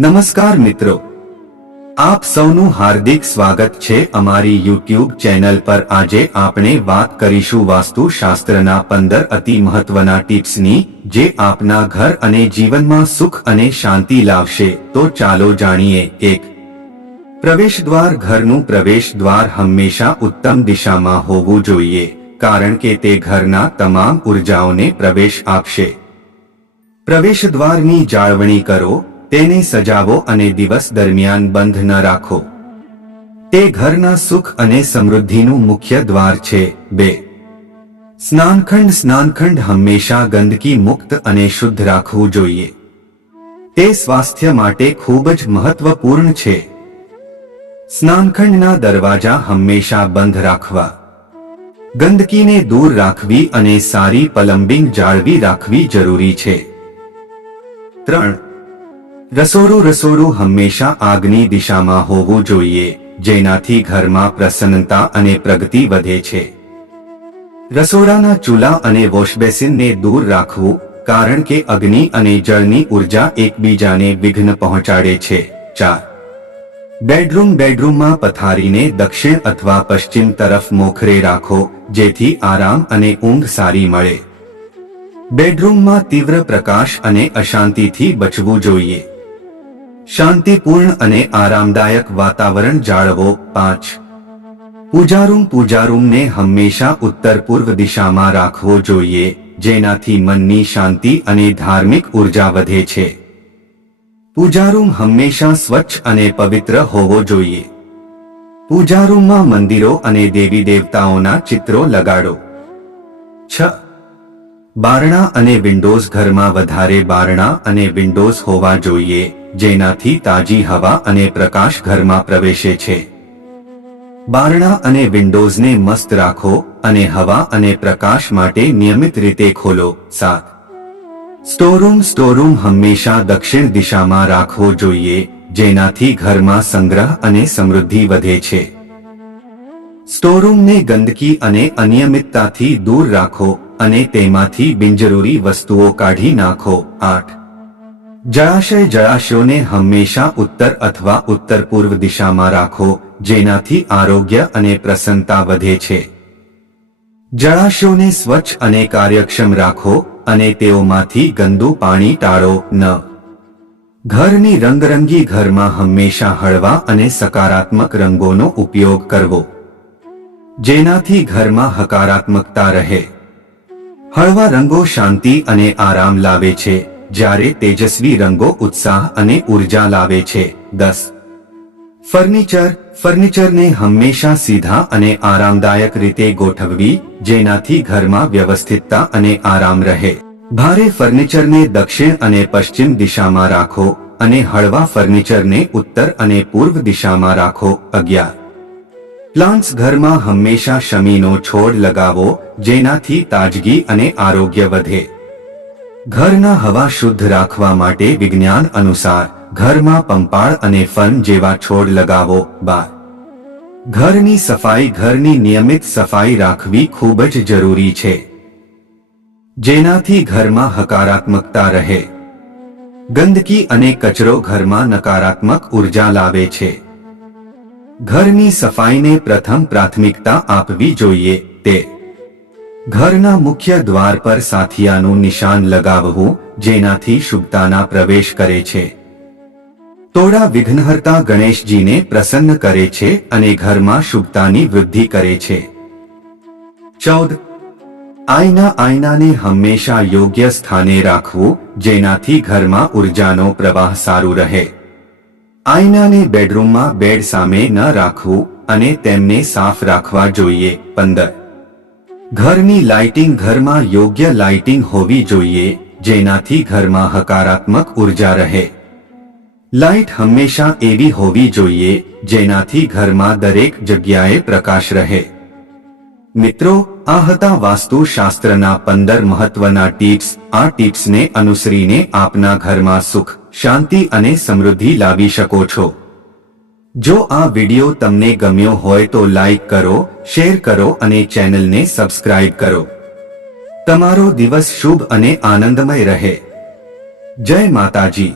નમસ્કાર મિત્રો, આપ સૌનું હાર્દિક સ્વાગત છે અમારી યુટ્યુબ ચેનલ પર। આજે આપણે વાત કરીશું વાસ્તુશાસ્ત્રના 15 અતિ મહત્વના ટિપ્સની, જે આપના ઘર અને જીવનમાં સુખ અને શાંતિ લાવશે। તો ચાલો જાણીએ। 1. પ્રવેશદ્વાર। ઘરનું પ્રવેશદ્વાર હંમેશા ઉત્તમ દિશામાં હોવું જોઈએ, કારણ કે તે ઘરના તમામ ઉર્જાઓને પ્રવેશ આપશે। પ્રવેશદ્વારની જાળવણી કરો, તેને સજાવો અને દિવસ દરમિયાન બંધ ન રાખો। તે ઘરના સુખ અને સમૃદ્ધિનું મુખ્ય દ્વાર છે। 2. સ્નાનખંડ। સ્નાનખંડ હંમેશા ગંદકી મુક્ત અને શુદ્ધ રાખવું જોઈએ। તે સ્વાસ્થ્ય માટે ખૂબ જ મહત્વપૂર્ણ છે। સ્નાનખંડના દરવાજા હંમેશા બંધ રાખવા, ગંદકીને દૂર રાખવી અને સારી પ્લમ્બિંગ જાળવી રાખવી જરૂરી છે। 3. રસોડું। રસોડું હંમેશા આગની દિશામાં હોવું જોઈએ, જેનાથી ઘરમાં પ્રસન્નતા અને પ્રગતિ વધે છે। રસોડાના ચૂલા અને વોશબેસિનને દૂર રાખવું, કારણ કે અગ્નિ અને જળની ઉર્જા એકબીજાને વિઘ્ન પહોંચાડે છે। 4. બેડરૂમ। બેડરૂમમાં પથારીને દક્ષિણ અથવા પશ્ચિમ તરફ મોખરે રાખો, જેથી આરામ અને ઊંઘ સારી મળે। બેડરૂમમાં તીવ્ર પ્રકાશ અને અશાંતિથી બચવું જોઈએ। શાંતિપૂર્ણ અને આરામદાયક વાતાવરણ જાળવો। 5. પૂજારૂમ। પૂજારૂમને હંમેશા ઉત્તર પૂર્વ દિશામાં રાખવો જોઈએ, જેનાથી મનની શાંતિ અને ધાર્મિક ઉર્જા વધે છે। પૂજારૂમ હંમેશા સ્વચ્છ અને પવિત્ર હોવો જોઈએ। પૂજારૂમમાં મંદિરો અને દેવી દેવતાઓના ચિત્રો લગાડો। 6. બારણા અને વિન્ડોઝ। ઘરમાં વધારે બારણા અને વિન્ડોઝ હોવા જોઈએ, જેનાથી તાજી હવા અને પ્રકાશ ઘરમાં પ્રવેશે છે। બારણા અને વિન્ડોઝને મસ્ત રાખો અને હવા અને પ્રકાશ માટે નિયમિત રીતે ખોલો। 7. સ્ટોરરૂમ। સ્ટોરરૂમ હંમેશા દક્ષિણ દિશામાં રાખવો જોઈએ, જેનાથી ઘરમાં સંગ્રહ અને સમૃદ્ધિ વધે છે। સ્ટોરરૂમને ગંદકી અને અનિયમિતતાથી દૂર રાખો અને તેમાંથી બિનજરૂરી વસ્તુઓ કાઢી નાખો। 8. જળાશય। જળાશયોને હંમેશા ઉત્તર અથવા ઉત્તર પૂર્વ દિશામાં રાખો, જેનાથી આરોગ્ય અને પ્રસન્નતા વધે છે। જળાશયોને સ્વચ્છ અને કાર્યક્ષમ રાખો અને તેઓમાંથી ગંદુ પાણી ટાળો। 9. ઘરની રંગરંગી। ઘરમાં હંમેશા હળવા અને સકારાત્મક રંગોનો ઉપયોગ કરવો, જેનાથી ઘરમાં હકારાત્મકતા રહે। હળવા રંગો શાંતિ અને આરામ લાવે છે, જ્યારે તેજસ્વી રંગો ઉત્સાહ અને ઉર્જા લાવે છે। 10. ફર્નિચર। ફર્નિચરને હંમેશા સીધા અને આરામદાયક રીતે ગોઠવવી, જેનાથી ઘરમાં વ્યવસ્થિતતા અને આરામ રહે। ભારે ફર્નિચરને દક્ષિણ અને પશ્ચિમ દિશામાં રાખો અને હળવા ફર્નિચરને ઉત્તર અને પૂર્વ દિશામાં રાખો। 11. પ્લાન્ટ્સ। ઘરમાં હંમેશા શમીનો છોડ લગાવો, જેનાથી તાજગી અને આરોગ્ય વધે। ઘરના હવા શુદ્ધ રાખવા માટે વિજ્ઞાન અનુસાર ઘરમાં પંપાળ અને ફર્ન જેવા છોડ લગાવો। 12. ઘરની સફાઈ। ઘરની નિયમિત સફાઈ રાખવી ખૂબ જ જરૂરી છે, જેનાથી ઘરમાં હકારાત્મકતા રહે। ગંદકી અને કચરો ઘરમાં નકારાત્મક ઉર્જા લાવે છે। ઘરની સફાઈને પ્રથમ પ્રાથમિકતા આપવી જોઈએ। તે ઘરના મુખ્ય દ્વાર પર સાથિયાનું નિશાન લગાવવું, જેનાથી શુભતાના પ્રવેશ કરે છે। તોડા। વિઘ્નહર્તા ગણેશજીને પ્રસન્ન કરે છે અને ઘરમાં શુભતાની વૃદ્ધિ કરે છે। 14. આયના। આયનાને હંમેશા યોગ્ય સ્થાને રાખવું, જેનાથી ઘરમાં ઉર્જાનો પ્રવાહ સારું રહે। આયનાને બેડરૂમમાં બેડ સામે ન રાખવું અને તેમને સાફ રાખવા જોઈએ। 15. ઘરની લાઇટિંગ। ઘરમાં યોગ્ય લાઇટિંગ હોવી જોઈએ, જેનાથી ઘરમાં હકારાત્મક ઉર્જા રહે। લાઇટ હંમેશા એવી હોવી જોઈએ, જેનાથી ઘરમાં દરેક જગ્યાએ પ્રકાશ રહે। મિત્રો, આ હતા વાસ્તુશાસ્ત્રના 15 મહત્વના ટિપ્સ। આ ટિપ્સને અનુસરીને આપના ઘરમાં સુખ, શાંતિ અને સમૃદ્ધિ લાવી શકો છો। જો આ વિડિયો તમને ગમ્યો હોય તો લાઈક કરો, શેર કરો અને ચેનલને સબસ્ક્રાઇબ કરો। તમારો દિવસ શુભ અને આનંદમય રહે। જય માતાજી।